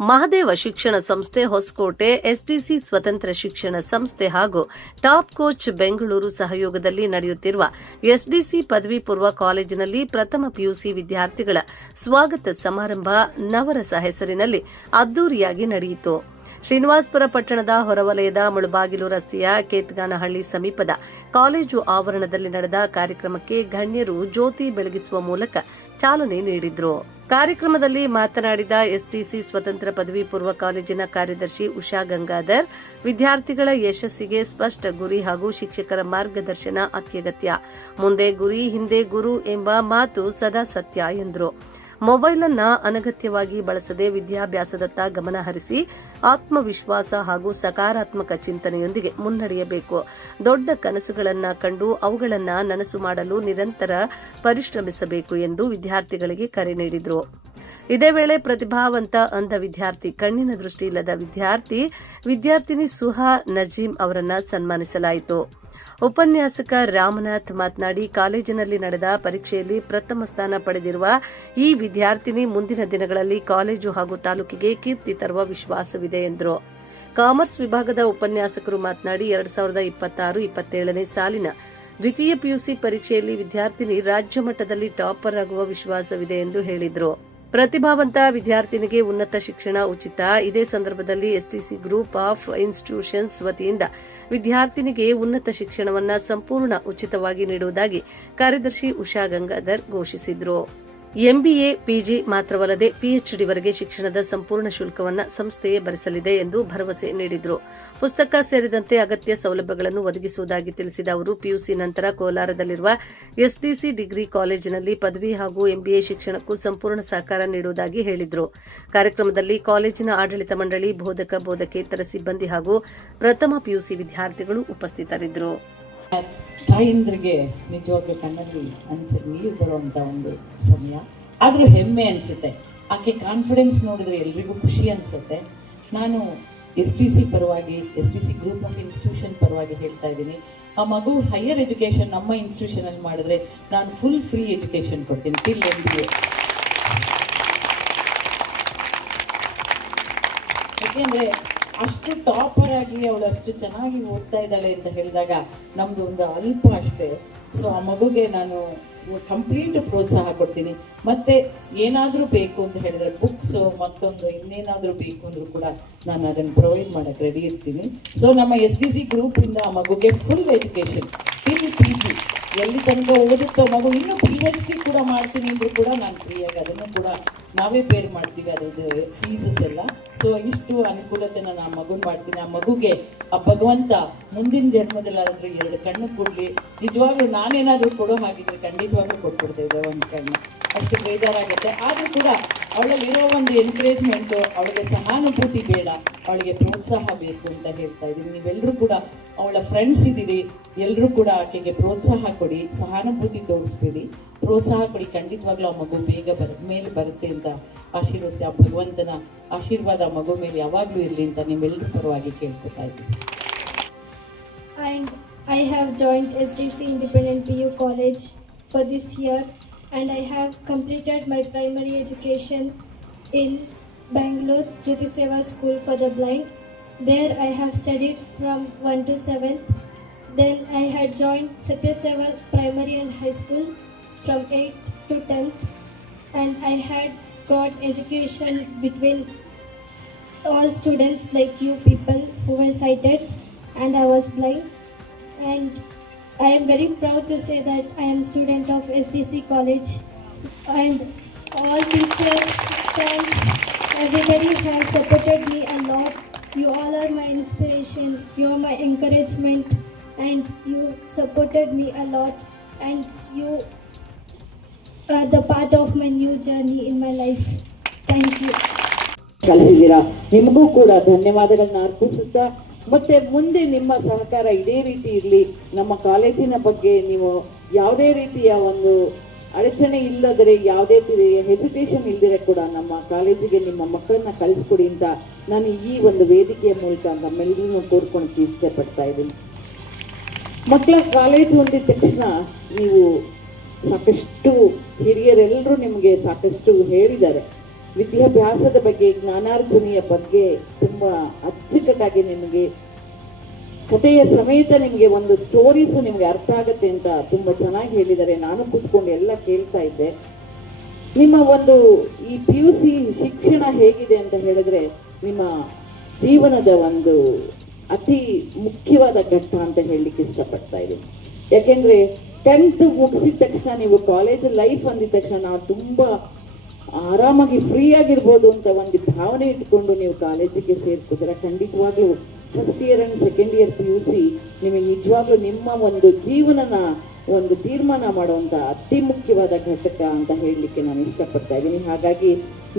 ಮಹದೇವ ಶಿಕ್ಷಣ ಸಂಸ್ಥೆ ಹೊಸಕೋಟೆ, ಎಸ್ಡಿಸಿ ಸ್ವತಂತ್ರ ಶಿಕ್ಷಣ ಸಂಸ್ಥೆ ಹಾಗೂ ಟಾಪ್ ಕೋಚ್ ಬೆಂಗಳೂರು ಸಹಯೋಗದಲ್ಲಿ ನಡೆಯುತ್ತಿರುವ ಎಸ್ಡಿಸಿ ಪದವಿ ಪೂರ್ವ ಕಾಲೇಜಿನಲ್ಲಿ ಪ್ರಥಮ ಪಿಯುಸಿ ವಿದ್ಯಾರ್ಥಿಗಳ ಸ್ವಾಗತ ಸಮಾರಂಭ ನವರಸ ಹೆಸರಿನಲ್ಲಿ ಅದ್ದೂರಿಯಾಗಿ ನಡೆಯಿತು. ಶ್ರೀನಿವಾಸಪುರ ಪಟ್ಟಣದ ಹೊರವಲಯದ ಮುಳಬಾಗಿಲು ರಸ್ತೆಯ ಕೇತಗಾನಹಳ್ಳಿ ಸಮೀಪದ ಕಾಲೇಜು ಆವರಣದಲ್ಲಿ ನಡೆದ ಕಾರ್ಯಕ್ರಮಕ್ಕೆ ಗಣ್ಯರು ಜ್ಯೋತಿ ಬೆಳಗಿಸುವ ಮೂಲಕ ಚಾಲನೆ ನೀಡಿದರು. ಕಾರ್ಯಕ್ರಮದಲ್ಲಿ ಮಾತನಾಡಿದ ಎಸ್ಟಿಸಿ ಸ್ವತಂತ್ರ ಪದವಿ ಪೂರ್ವ ಕಾಲೇಜಿನ ಕಾರ್ಯದರ್ಶಿ ಉಷಾ ಗಂಗಾಧರ್, ವಿದ್ಯಾರ್ಥಿಗಳ ಯಶಸ್ಸಿಗೆ ಸ್ಪಷ್ಟ ಗುರಿ ಹಾಗೂ ಶಿಕ್ಷಕರ ಮಾರ್ಗದರ್ಶನ ಅತ್ಯಗತ್ಯ. ಮುಂದೆ ಗುರಿ, ಹಿಂದೆ ಗುರು ಎಂಬ ಮಾತು ಸದಾ ಸತ್ಯ ಎಂದರು. ಮೊಬೈಲ್ ಅನ್ನ ಅನಗತ್ಯವಾಗಿ ಬಳಸದೆ ವಿದ್ಯಾಭ್ಯಾಸದತ್ತ ಗಮನ ಹರಿಸಿ ಆತ್ಮವಿಶ್ವಾಸ ಹಾಗೂ ಸಕಾರಾತ್ಮಕ ಚಿಂತನೆಯೊಂದಿಗೆ ಮುನ್ನಡೆಯಬೇಕು. ದೊಡ್ಡ ಕನಸುಗಳನ್ನು ಕಂಡು ಅವುಗಳನ್ನು ನನಸು ಮಾಡಲು ನಿರಂತರ ಪರಿಶ್ರಮಿಸಬೇಕು ಎಂದು ವಿದ್ಯಾರ್ಥಿಗಳಿಗೆ ಕರೆ ನೀಡಿದರು. ಇದೇ ವೇಳೆ ಪ್ರತಿಭಾವಂತ ಅಂಧ ವಿದ್ಯಾರ್ಥಿ, ಕಣ್ಣಿನ ದೃಷ್ಟಿ ಇಲ್ಲದ ವಿದ್ಯಾರ್ಥಿನಿ ಸುಹಾ ನಜೀಂ ಅವರನ್ನು ಸನ್ಮಾನಿಸಲಾಯಿತು. ಉಪನ್ಯಾಸಕ ರಾಮನಾಥ್ ಮಾತನಾಡಿ, ಕಾಲೇಜಿನಲ್ಲಿ ನಡೆದ ಪರೀಕ್ಷೆಯಲ್ಲಿ ಪ್ರಥಮ ಸ್ಥಾನ ಪಡೆದಿರುವ ಈ ವಿದ್ಯಾರ್ಥಿನಿ ಮುಂದಿನ ದಿನಗಳಲ್ಲಿ ಕಾಲೇಜು ಹಾಗೂ ತಾಲೂಕಿಗೆ ಕೀರ್ತಿ ತರುವ ವಿಶ್ವಾಸವಿದೆ ಎಂದರು. ಕಾಮರ್ಸ್ ವಿಭಾಗದ ಉಪನ್ಯಾಸಕರು ಮಾತನಾಡಿ, 2026-27ನೇ ಸಾಲಿನ ದ್ವಿತೀಯ ಪಿಯುಸಿ ಪರೀಕ್ಷೆಯಲ್ಲಿ ವಿದ್ಯಾರ್ಥಿನಿ ರಾಜ್ಯ ಮಟ್ಟದಲ್ಲಿ ಟಾಪರ್ ಆಗುವ ವಿಶ್ವಾಸವಿದೆ ಎಂದು ಹೇಳಿದರು. ಪ್ರತಿಭಾವಂತ ವಿದ್ಯಾರ್ಥಿನಿಗೆ ಉನ್ನತ ಶಿಕ್ಷಣ ಉಚಿತ. ಇದೇ ಸಂದರ್ಭದಲ್ಲಿ ಎಸ್ಟಿಸಿ ಗ್ರೂಪ್ ಆಫ್ ಇನ್ಸ್ಟಿಟ್ಯೂಷನ್ಸ್ ವತಿಯಿಂದ ವಿದ್ಯಾರ್ಥಿನಿಗೆ ಉನ್ನತ ಶಿಕ್ಷಣವನ್ನು ಸಂಪೂರ್ಣ ಉಚಿತವಾಗಿ ನೀಡುವುದಾಗಿ ಕಾರ್ಯದರ್ಶಿ ಉಷಾ ಗಂಗಾಧರ್ ಘೋಷಿಸಿದರು. ಎಂಬಿಎ, ಪಿಜಿ ಮಾತ್ರವಲ್ಲದೆ ಪಿಎಚ್ಡಿವರೆಗೆ ಶಿಕ್ಷಣದ ಸಂಪೂರ್ಣ ಶುಲ್ಕವನ್ನು ಸಂಸ್ಥೆಯೇ ಭರಿಸಲಿದೆ ಎಂದು ಭರವಸೆ ನೀಡಿದರು. ಪುಸ್ತಕ ಸೇರಿದಂತೆ ಅಗತ್ಯ ಸೌಲಭ್ಯಗಳನ್ನು ಒದಗಿಸುವುದಾಗಿ ತಿಳಿಸಿದ ಅವರು, ಪಿಯುಸಿ ನಂತರ ಕೋಲಾರದಲ್ಲಿರುವ ಎಸ್ಡಿಸಿ ಡಿಗ್ರಿ ಕಾಲೇಜಿನಲ್ಲಿ ಪದವಿ ಹಾಗೂ ಎಂಬಿಎ ಶಿಕ್ಷಣಕ್ಕೂ ಸಂಪೂರ್ಣ ಸಹಕಾರ ನೀಡುವುದಾಗಿ ಹೇಳಿದರು. ಕಾರ್ಯಕ್ರಮದಲ್ಲಿ ಕಾಲೇಜಿನ ಆಡಳಿತ ಮಂಡಳಿ, ಬೋಧಕ ಬೋಧಕೇತರ ಸಿಬ್ಬಂದಿ ಹಾಗೂ ಪ್ರಥಮ ಪಿಯುಸಿ ವಿದ್ಯಾರ್ಥಿಗಳು ಉಪಸ್ಥಿತರಿದ್ದರು. ತಾಯಂದ್ರಿಗೆ ನಿಜವಾಗ್ಲೂ ಕಣ್ಣಲ್ಲಿ ನೀರು ಬರುವಂತ ಒಂದು ಸಮಯ, ಆದ್ರೂ ಹೆಮ್ಮೆ ಅನ್ಸುತ್ತೆ. ಆಕೆ ಕಾನ್ಫಿಡೆನ್ಸ್ ನೋಡಿದ್ರೆ ಎಲ್ರಿಗೂ ಖುಷಿ ಅನ್ಸುತ್ತೆ. ನಾನು ಎಸ್ಟಿಸಿ ಪರವಾಗಿ, ಎಸ್ಟಿಸಿ ಗ್ರೂಪ್ ಆಫ್ ಇನ್ಸ್ಟಿಟ್ಯೂಷನ್ ಪರವಾಗಿ ಹೇಳ್ತಾ ಇದ್ದೀನಿ, ಆ ಮಗು ಹೈಯರ್ ಎಜುಕೇಶನ್ ನಮ್ಮ ಇನ್ಸ್ಟಿಟ್ಯೂಷನ್ ಅಲ್ಲಿ ಮಾಡಿದ್ರೆ ನಾನು ಫುಲ್ ಫ್ರೀ ಎಜುಕೇಶನ್ ಕೊಡ್ತೀನಿ ಟಿಲ್ MBA. ಯಾಕೆಂದ್ರೆ ಅಷ್ಟು ಟಾಪರ್ ಆಗಿ ಅವಳು ಅಷ್ಟು ಚೆನ್ನಾಗಿ ಓದ್ತಾ ಇದ್ದಾಳೆ ಅಂತ ಹೇಳಿದಾಗ ನಮ್ದು ಒಂದು ಅಲ್ಪ ಅಷ್ಟೇ. ಸೊ ಆ ಮಗುಗೆ ನಾನು ಕಂಪ್ಲೀಟ್ ಪ್ರೋತ್ಸಾಹ ಕೊಡ್ತೀನಿ. ಮತ್ತೆ ಏನಾದರೂ ಬೇಕು ಅಂತ ಹೇಳಿದ್ರೆ ಬುಕ್ಸ್, ಮತ್ತೊಂದು ಇನ್ನೇನಾದರೂ ಬೇಕು ಅಂದ್ರೂ ಕೂಡ ನಾನು ಅದನ್ನು ಪ್ರೊವೈಡ್ ಮಾಡಕ್ಕೆ ರೆಡಿ ಇರ್ತೀನಿ. ಸೊ ನಮ್ಮ SDC ಗ್ರೂಪ್ ಇಂದ ಆ ಮಗುಗೆ ಫುಲ್ ಎಜುಕೇಶನ್ ಟಿಲ್ PG ಎಲ್ಲಿ ತನಕ ಓದುತ್ತೋ ಮಗು, ಇನ್ನು PhD ಕೂಡ ಮಾಡ್ತೀನಿ ಅಂದ್ರೂ ಕೂಡ ನಾನು ಫ್ರೀಯಾಗಿ ಅದನ್ನು ಕೂಡ ನಾವೇ ಪೇರ್ ಮಾಡ್ತೀವಿ, ಅದ್ರದ್ದು ಫೀಸಸ್ ಎಲ್ಲ. ಸೊ ಇಷ್ಟು ಅನುಕೂಲತೆ ನಾನು ಆ ಮಗುನ್ ಮಾಡ್ತೀನಿ. ಆ ಮಗುಗೆ ಆ ಭಗವಂತ ಮುಂದಿನ ಜನ್ಮದಲ್ಲಾದ್ರೂ 2 ಕಣ್ಣು ಕೊಡ್ಲಿ. ನಿಜವಾಗ್ಲೂ ನಾನೇನಾದ್ರೂ ಕೊಡೋ ಹಾಗಿದ್ರೆ ಖಂಡಿತವಾಗ್ಲೂ ಕೊಟ್ಬಿಡ್ತಾ ಇದ್ದೆ ಒಂದು ಕಣ್ಣು, ಅಷ್ಟು ಬೇಜಾರಾಗುತ್ತೆ. ಆದ್ರೂ ಕೂಡ ಅವಳಲ್ಲಿರೋ ಒಂದು ಎನ್ಕರೇಜ್ಮೆಂಟು, ಅವಳಿಗೆ ಸಹಾನುಭೂತಿ ಬೇಡ, ಅವಳಿಗೆ ಪ್ರೋತ್ಸಾಹ ಬೇಕು ಅಂತ ಹೇಳ್ತಾ ಇದ್ದೀನಿ. ನೀವೆಲ್ಲರೂ ಕೂಡ ಅವಳ ಫ್ರೆಂಡ್ಸ್ ಇದ್ದೀರಿ, ಎಲ್ಲರೂ ಕೂಡ ಆಕೆಗೆ ಪ್ರೋತ್ಸಾಹ ಕೊಡಿ, ಸಹಾನುಭೂತಿ ತೋರಿಸ್ಬೇಡಿ, ಪ್ರೋತ್ಸಾಹ ಕೊಡಿ. ಖಂಡಿತವಾಗ್ಲೂ ಆ ಮಗು ಬೇಗ ಮೇಲೆ ಬರುತ್ತೆ ಅಂತ ಆಶೀರ್ವದಿಸಿ, ಆ ಭಗವಂತನ ಆಶೀರ್ವಾದ ಆ ಮಗು ಮೇಲೆ ಯಾವಾಗಲೂ ಇರಲಿ ಅಂತ ನಿಮ್ಮೆಲ್ಲರ ಪರವಾಗಿ ಕೇಳ್ಕೊತಾ ಇದ್ದೀನಿ. And I have joined SDC Independent PU College for this year, and I have completed my primary education in Bangalore Jyoti Seva School for the Blind. There I have studied from 1 to 7th. Then I had joined Satya Seva Primary and High School from 8th to 10th, and I had got education between all students like you people who were sighted, and I was blind. And I am very proud to say that I am student of SDC College, and all teachers, friends, everybody has supported me a lot. You all are my inspiration, you are my encouragement, and you supported me a lot, and you are the part of my new journey in my life. Thank you. ಕಲಿಸಿದ್ದೀರಾ, ನಿಮಗೂ ಕೂಡ ಧನ್ಯವಾದಗಳನ್ನ ಅರ್ಪಿಸುತ್ತಾ, ಮತ್ತೆ ಮುಂದೆ ನಿಮ್ಮ ಸಹಕಾರ ಇದೇ ರೀತಿ ಇರಲಿ. ನಮ್ಮ ಕಾಲೇಜಿನ ಬಗ್ಗೆ ನೀವು ಯಾವುದೇ ರೀತಿಯ ಒಂದು ಅಡಚಣೆ ಇಲ್ಲದರೆ, ಯಾವುದೇ ಹೆಸಿಟೇಷನ್ ಇಲ್ಲದರೆ ಕೂಡ ನಮ್ಮ ಕಾಲೇಜಿಗೆ ನಿಮ್ಮ ಮಕ್ಕಳನ್ನ ಕಳಿಸ್ಕೊಡಿ ಅಂತ ನಾನು ಈ ಒಂದು ವೇದಿಕೆಯ ಮೂಲಕ ನಮ್ಮೆಲ್ಲರೂ ಕೋರ್ಕೊಂಡು ಇಷ್ಟಪಡ್ತಾ ಇದ್ದೀನಿ. ಮಕ್ಕಳ ಕಾಲೇಜು ಅಂದಿದ ತಕ್ಷಣ ನೀವು ಸಾಕಷ್ಟು ಹಿರಿಯರೆಲ್ಲರೂ ನಿಮಗೆ ಸಾಕಷ್ಟು ಹೇಳಿದ್ದಾರೆ. ವಿದ್ಯಾಭ್ಯಾಸದ ಬಗ್ಗೆ, ಜ್ಞಾನಾರ್ಜನೆಯ ಬಗ್ಗೆ ತುಂಬ ಅಚ್ಚುಕಟ್ಟಾಗಿ ನಿಮಗೆ ಕಥೆಯ ಸಮೇತ ನಿಮಗೆ ಒಂದು ಸ್ಟೋರೀಸು ನಿಮಗೆ ಅರ್ಥ ಆಗುತ್ತೆ ಅಂತ ತುಂಬ ಚೆನ್ನಾಗಿ ಹೇಳಿದ್ದಾರೆ. ನಾನು ಕೂತ್ಕೊಂಡು ಎಲ್ಲ ಕೇಳ್ತಾ ಇದ್ದೆ. ನಿಮ್ಮ ಒಂದು ಈ PUC ಶಿಕ್ಷಣ ಹೇಗಿದೆ ಅಂತ ಹೇಳಿದ್ರೆ ನಿಮ್ಮ ಜೀವನದ ಒಂದು ಅತಿ ಮುಖ್ಯವಾದ ಘಟ್ಟ ಅಂತ ಹೇಳಲಿಕ್ಕೆ ಇಷ್ಟಪಡ್ತಾ ಇದ್ದೀನಿ. ಯಾಕೆಂದ್ರೆ 10th ಮುಗಿಸಿದ ತಕ್ಷಣ ನೀವು ಕಾಲೇಜ್ ಲೈಫ್ ಅಂದಿದ ತಕ್ಷಣ ನಾವು ತುಂಬಾ ಆರಾಮಾಗಿ ಫ್ರೀ ಆಗಿರ್ಬೋದು ಅಂತ ಒಂದು ಭಾವನೆ ಇಟ್ಕೊಂಡು ನೀವು ಕಾಲೇಜಿಗೆ ಸೇರ್ಕೋತೀರ. ಖಂಡಿತವಾಗ್ಲೂ first year and second year PUC ನಿಮಗೆ ನಿಜವಾಗ್ಲೂ ನಿಮ್ಮ ಒಂದು ಜೀವನನ ಒಂದು ತೀರ್ಮಾನ ಮಾಡುವಂತ ಅತಿ ಮುಖ್ಯವಾದ ಘಟಕ ಅಂತ ಹೇಳಲಿಕ್ಕೆ ನಾನು ಇಷ್ಟಪಡ್ತಾ ಇದ್ದೀನಿ. ಹಾಗಾಗಿ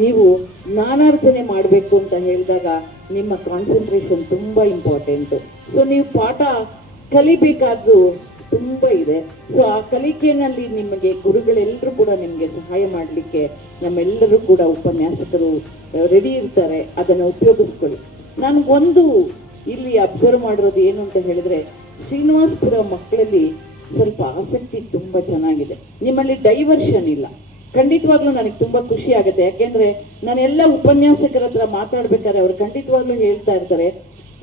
ನೀವು ಜ್ಞಾನಾರ್ಜನೆ ಮಾಡಬೇಕು ಅಂತ ಹೇಳಿದಾಗ ನಿಮ್ಮ ಕಾನ್ಸಂಟ್ರೇಷನ್ ತುಂಬಾ ಇಂಪಾರ್ಟೆಂಟು. ಸೊ ನೀವು ಪಾಠ ಕಲಿಬೇಕಾದ್ದು ತುಂಬ ಇದೆ. ಸೊ ಆ ಕಲಿಕೆಯಲ್ಲಿ ನಿಮಗೆ ಗುರುಗಳೆಲ್ಲರೂ ಕೂಡ ನಿಮಗೆ ಸಹಾಯ ಮಾಡಲಿಕ್ಕೆ ನಮ್ಮೆಲ್ಲರೂ ಕೂಡ ಉಪನ್ಯಾಸಕರು ರೆಡಿ ಇರ್ತಾರೆ. ಅದನ್ನು ಉಪಯೋಗಿಸ್ಕೊಳ್ಳಿ. ನಾನು ಒಂದು ಇಲ್ಲಿ ಅಬ್ಸರ್ವ್ ಮಾಡಿರೋದು ಏನು ಅಂತ ಹೇಳಿದ್ರೆ ಶ್ರೀನಿವಾಸಪುರ ಮಕ್ಕಳಲ್ಲಿ ಸ್ವಲ್ಪ ಆಸಕ್ತಿ ತುಂಬ ಚೆನ್ನಾಗಿದೆ. ನಿಮ್ಮಲ್ಲಿ ಡೈವರ್ಷನ್ ಇಲ್ಲ. ಖಂಡಿತವಾಗ್ಲೂ ನನಗೆ ತುಂಬ ಖುಷಿ ಆಗುತ್ತೆ. ಯಾಕೆಂದ್ರೆ ನಾನೆಲ್ಲ ಉಪನ್ಯಾಸಕರ ಹತ್ರ ಮಾತಾಡ್ಬೇಕಾದ್ರೆ ಅವ್ರು ಖಂಡಿತವಾಗ್ಲೂ ಹೇಳ್ತಾ ಇರ್ತಾರೆ,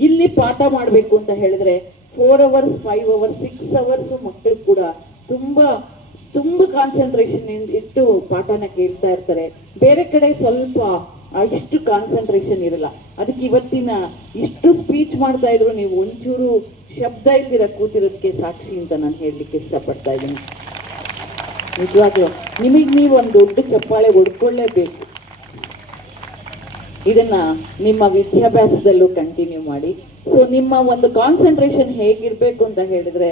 ಇಲ್ಲಿ ಪಾಠ ಮಾಡಬೇಕು ಅಂತ ಹೇಳಿದ್ರೆ 4 hours 5 hours 6 hours ಮಕ್ಕಳು ಕೂಡ ತುಂಬ ಕಾನ್ಸಂಟ್ರೇಷನ್ ಇಟ್ಟು ಪಾಠನ ಕೇಳ್ತಾ ಇರ್ತಾರೆ. ಬೇರೆ ಕಡೆ ಸ್ವಲ್ಪ ಇಷ್ಟು ಕಾನ್ಸಂಟ್ರೇಷನ್ ಇರಲ್ಲ. ಅದಕ್ಕೆ ಇವತ್ತಿನ ಇಷ್ಟು ಸ್ಪೀಚ್ ಮಾಡ್ತಾ ಇದ್ರು ನೀವು ಒಂಚೂರು ಶಬ್ದ ಇಲ್ದಿರ ಕೂತಿರೋದಕ್ಕೆ ಸಾಕ್ಷಿ ಅಂತ ನಾನು ಹೇಳಲಿಕ್ಕೆ ಇಷ್ಟಪಡ್ತಾ ಇದ್ದೀನಿ. ನಿಜವಾಗ್ಲೂ ನಿಮಗೆ ನೀವು ಒಂದು ದೊಡ್ಡ ಚಪ್ಪಾಳೆ ಹೊಡ್ಕೊಳ್ಳೇಬೇಕು. ಇದನ್ನ ನಿಮ್ಮ ವಿದ್ಯಾಭ್ಯಾಸದಲ್ಲೂ ಕಂಟಿನ್ಯೂ ಮಾಡಿ. ಸೊ ನಿಮ್ಮ ಒಂದು ಕಾನ್ಸಂಟ್ರೇಷನ್ ಹೇಗಿರ್ಬೇಕು ಅಂತ ಹೇಳಿದ್ರೆ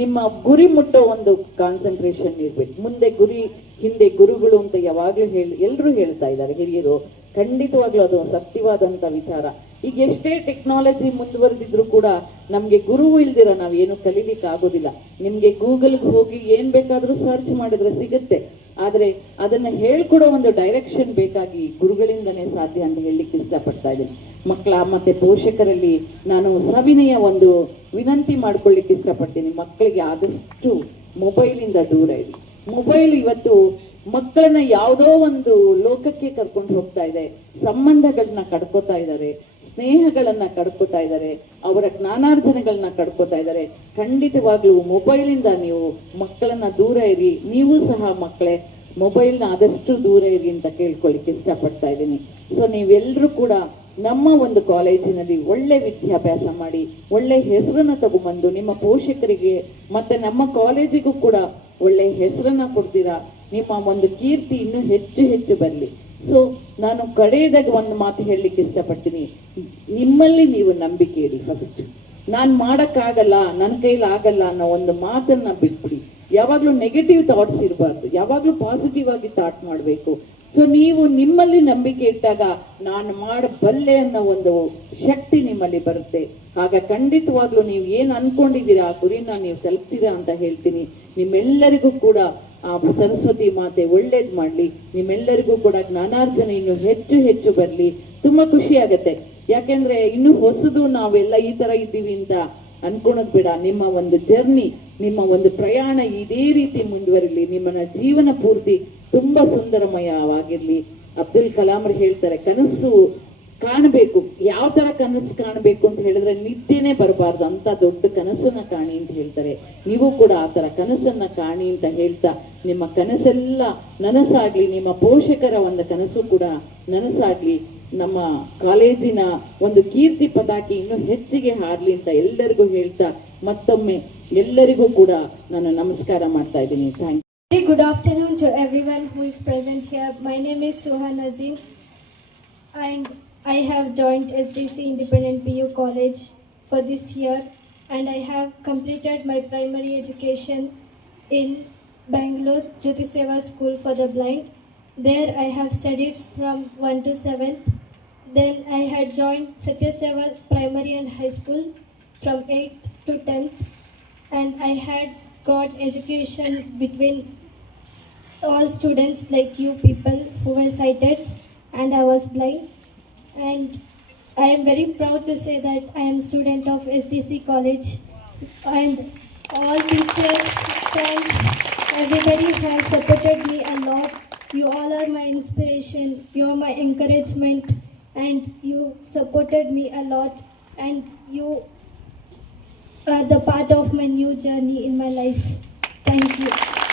ನಿಮ್ಮ ಗುರಿ ಮುಟ್ಟೋ ಒಂದು ಕಾನ್ಸಂಟ್ರೇಷನ್ ಇರ್ಬೇಕು. ಮುಂದೆ ಗುರಿ ಹಿಂದೆ ಗುರುಗಳು ಅಂತ ಯಾವಾಗ್ಲೂ ಎಲ್ಲರೂ ಹೇಳ್ತಾ ಇದ್ದಾರೆ ಹಿರಿಯರು. ಖಂಡಿತವಾಗ್ಲೂ ಅದು ಸತ್ಯವಾದಂತ ವಿಚಾರ. ಈಗ ಎಷ್ಟೇ ಟೆಕ್ನಾಲಜಿ ಮುಂದುವರೆದಿದ್ರು ಕೂಡ ನಮ್ಗೆ ಗುರು ಇಲ್ದಿರ ನಾವೇನು ಕಲೀಲಿಕ್ಕೆ ಆಗೋದಿಲ್ಲ. ನಿಮ್ಗೆ ಗೂಗಲ್ಗೆ ಹೋಗಿ ಏನ್ ಬೇಕಾದ್ರೂ ಸರ್ಚ್ ಮಾಡಿದ್ರೆ ಸಿಗುತ್ತೆ. ಆದ್ರೆ ಅದನ್ನ ಹೇಳ್ಕೊಡೋ ಒಂದು ಡೈರೆಕ್ಷನ್ ಬೇಕಾಗಿ ಗುರುಗಳಿಂದನೇ ಸಾಧ್ಯ ಅಂತ ಹೇಳಲಿಕ್ಕೆ ಇಷ್ಟಪಡ್ತಾ ಇದ್ದೀನಿ. ಮಕ್ಕಳ ಮತ್ತೆ ಪೋಷಕರಲ್ಲಿ ನಾನು ಸವಿನಯ ಒಂದು ವಿನಂತಿ ಮಾಡ್ಕೊಳ್ಳಿಕ್ಕೆ ಇಷ್ಟಪಡ್ತೀನಿ. ಮಕ್ಕಳಿಗೆ ಆದಷ್ಟು ಮೊಬೈಲಿಂದ ದೂರ ಇಡಿ. ಮೊಬೈಲ್ ಇವತ್ತು ಮಕ್ಕಳನ್ನ ಯಾವುದೋ ಒಂದು ಲೋಕಕ್ಕೆ ಕರ್ಕೊಂಡು ಹೋಗ್ತಾ ಇದೆ. ಸಂಬಂಧಗಳನ್ನ ಕಡ್ಕೋತಾ ಇದ್ದಾರೆ, ಸ್ನೇಹಗಳನ್ನ ಕಡ್ಕೋತಾ ಇದ್ದಾರೆ, ಅವರ ಜ್ಞಾನಾರ್ಜನೆಗಳನ್ನ ಕಡ್ಕೋತಾ ಇದ್ದಾರೆ. ಖಂಡಿತವಾಗ್ಲೂ ಮೊಬೈಲಿಂದ ನೀವು ಮಕ್ಕಳನ್ನ ದೂರ ಇರಿ. ನೀವು ಸಹ ಮಕ್ಕಳೇ ಮೊಬೈಲ್ನ ಆದಷ್ಟು ದೂರ ಇರಿ ಅಂತ ಕೇಳ್ಕೊಳ್ಳಿಕ್ಕೆ ಇಷ್ಟಪಡ್ತಾ ಇದ್ದೀನಿ. ಸೊ ನೀವೆಲ್ಲರೂ ಕೂಡ ನಮ್ಮ ಒಂದು ಕಾಲೇಜಿನಲ್ಲಿ ಒಳ್ಳೆ ವಿದ್ಯಾಭ್ಯಾಸ ಮಾಡಿ ಒಳ್ಳೆ ಹೆಸರನ್ನ ತಗೊಂಡ್ಬಂದು ನಿಮ್ಮ ಪೋಷಕರಿಗೆ ಮತ್ತೆ ನಮ್ಮ ಕಾಲೇಜಿಗೂ ಕೂಡ ಒಳ್ಳೆ ಹೆಸರನ್ನ ಕೊಡ್ತೀರಾ. ನಿಮ್ಮ ಒಂದು ಕೀರ್ತಿ ಇನ್ನೂ ಹೆಚ್ಚು ಹೆಚ್ಚು ಬರಲಿ. ಸೊ ನಾನು ಕಡೆಯದಾಗ ಒಂದು ಮಾತು ಹೇಳಲಿಕ್ಕೆ ಇಷ್ಟಪಡ್ತೀನಿ. ನಿಮ್ಮಲ್ಲಿ ನೀವು ನಂಬಿಕೆ ಇಡಿ. ಫಸ್ಟ್ ನಾನು ಮಾಡೋಕ್ಕಾಗಲ್ಲ, ನನ್ನ ಕೈಲಿ ಆಗಲ್ಲ ಅನ್ನೋ ಒಂದು ಮಾತನ್ನ ಬಿಟ್ಬಿಡಿ. ಯಾವಾಗಲೂ ನೆಗೆಟಿವ್ ಥಾಟ್ಸ್ ಇರಬಾರ್ದು, ಯಾವಾಗಲೂ ಪಾಸಿಟಿವ್ ಆಗಿ ಥಾಟ್ ಮಾಡಬೇಕು. ಸೊ ನೀವು ನಿಮ್ಮಲ್ಲಿ ನಂಬಿಕೆ ಇಟ್ಟಾಗ ನಾನು ಮಾಡಬಲ್ಲೆ ಅನ್ನೋ ಒಂದು ಶಕ್ತಿ ನಿಮ್ಮಲ್ಲಿ ಬರುತ್ತೆ. ಆಗ ಖಂಡಿತವಾಗ್ಲೂ ನೀವು ಏನು ಅನ್ಕೊಂಡಿದ್ದೀರಾ ಆ ಗುರಿನ ನೀವು ತಲುಪ್ತೀರಾ ಅಂತ ಹೇಳ್ತೀನಿ. ನಿಮ್ಮೆಲ್ಲರಿಗೂ ಕೂಡ ಆ ಸರಸ್ವತಿ ಮಾತೆ ಒಳ್ಳೇದ್ ಮಾಡ್ಲಿ. ನಿಮ್ಮೆಲ್ಲರಿಗೂ ಕೂಡ ಜ್ಞಾನಾರ್ಜನೆ ಇನ್ನು ಹೆಚ್ಚು ಹೆಚ್ಚು ಬರಲಿ. ತುಂಬಾ ಖುಷಿ ಆಗತ್ತೆ. ಯಾಕೆಂದ್ರೆ ಇನ್ನು ಹೊಸದು ನಾವೆಲ್ಲ ಈ ತರ ಇದ್ದೀವಿ ಅಂತ ಅನ್ಕೊಳೋದ್ ಬೇಡ. ನಿಮ್ಮ ಒಂದು ಜರ್ನಿ, ನಿಮ್ಮ ಒಂದು ಪ್ರಯಾಣ ಇದೇ ರೀತಿ ಮುಂದುವರಿಲಿ. ನಿಮ್ಮನ್ನ ಜೀವನ ಪೂರ್ತಿ ತುಂಬಾ ಸುಂದರಮಯವಾಗಿರ್ಲಿ. ಅಬ್ದುಲ್ ಕಲಾಂ ಹೇಳ್ತಾರೆ, ಕನಸು ಕಾಣಬೇಕು. ಯಾವ ತರ ಕನಸು ಕಾಣಬೇಕು ಅಂತ ಹೇಳಿದ್ರೆ ನಿದ್ದೆನೆ ಬರಬಾರ್ದು ಅಂತ ದೊಡ್ಡ ಕನಸನ್ನ ಕಾಣಿ ಅಂತ ಹೇಳ್ತಾರೆ. ನೀವು ಕೂಡ ಆ ತರ ಕನಸನ್ನ ಕಾಣಿ ಅಂತ ಹೇಳ್ತಾ ನಿಮ್ಮ ಕನಸೆಲ್ಲ ನನಸಾಗ್ಲಿ. ನಿಮ್ಮ ಪೋಷಕರ ಒಂದು ಕನಸು ಕೂಡ ನನಸಾಗ್ಲಿ. ನಮ್ಮ ಕಾಲೇಜಿನ ಒಂದು ಕೀರ್ತಿ ಪತಾಕಿ ಇನ್ನೂ ಹೆಚ್ಚಿಗೆ ಹಾರ್ಲಿ ಅಂತ ಎಲ್ಲರಿಗೂ ಹೇಳ್ತಾ ಮತ್ತೊಮ್ಮೆ ಎಲ್ಲರಿಗೂ ಕೂಡ ನಾನು ನಮಸ್ಕಾರ ಮಾಡ್ತಾ ಇದ್ದೀನಿ. Thank you. Very good afternoon to everyone who is present here. My name is Suha Nazim and I have joined SDC Independent PU College for this year, and I have completed my primary education in Bangalore Jyoti Seva School for the Blind. There I have studied from 1 to 7th. Then I had joined Satya Seva Primary and High School from 8th to 10th, and I had got education between all students like you people who were sighted and I was blind. And I am very proud to say that I am student of SDC College, and all teachers, friends, everybody has supported me a lot You all are my inspiration, you are my encouragement, and you supported me a lot, and you are the part of my new journey in my life. Thank you.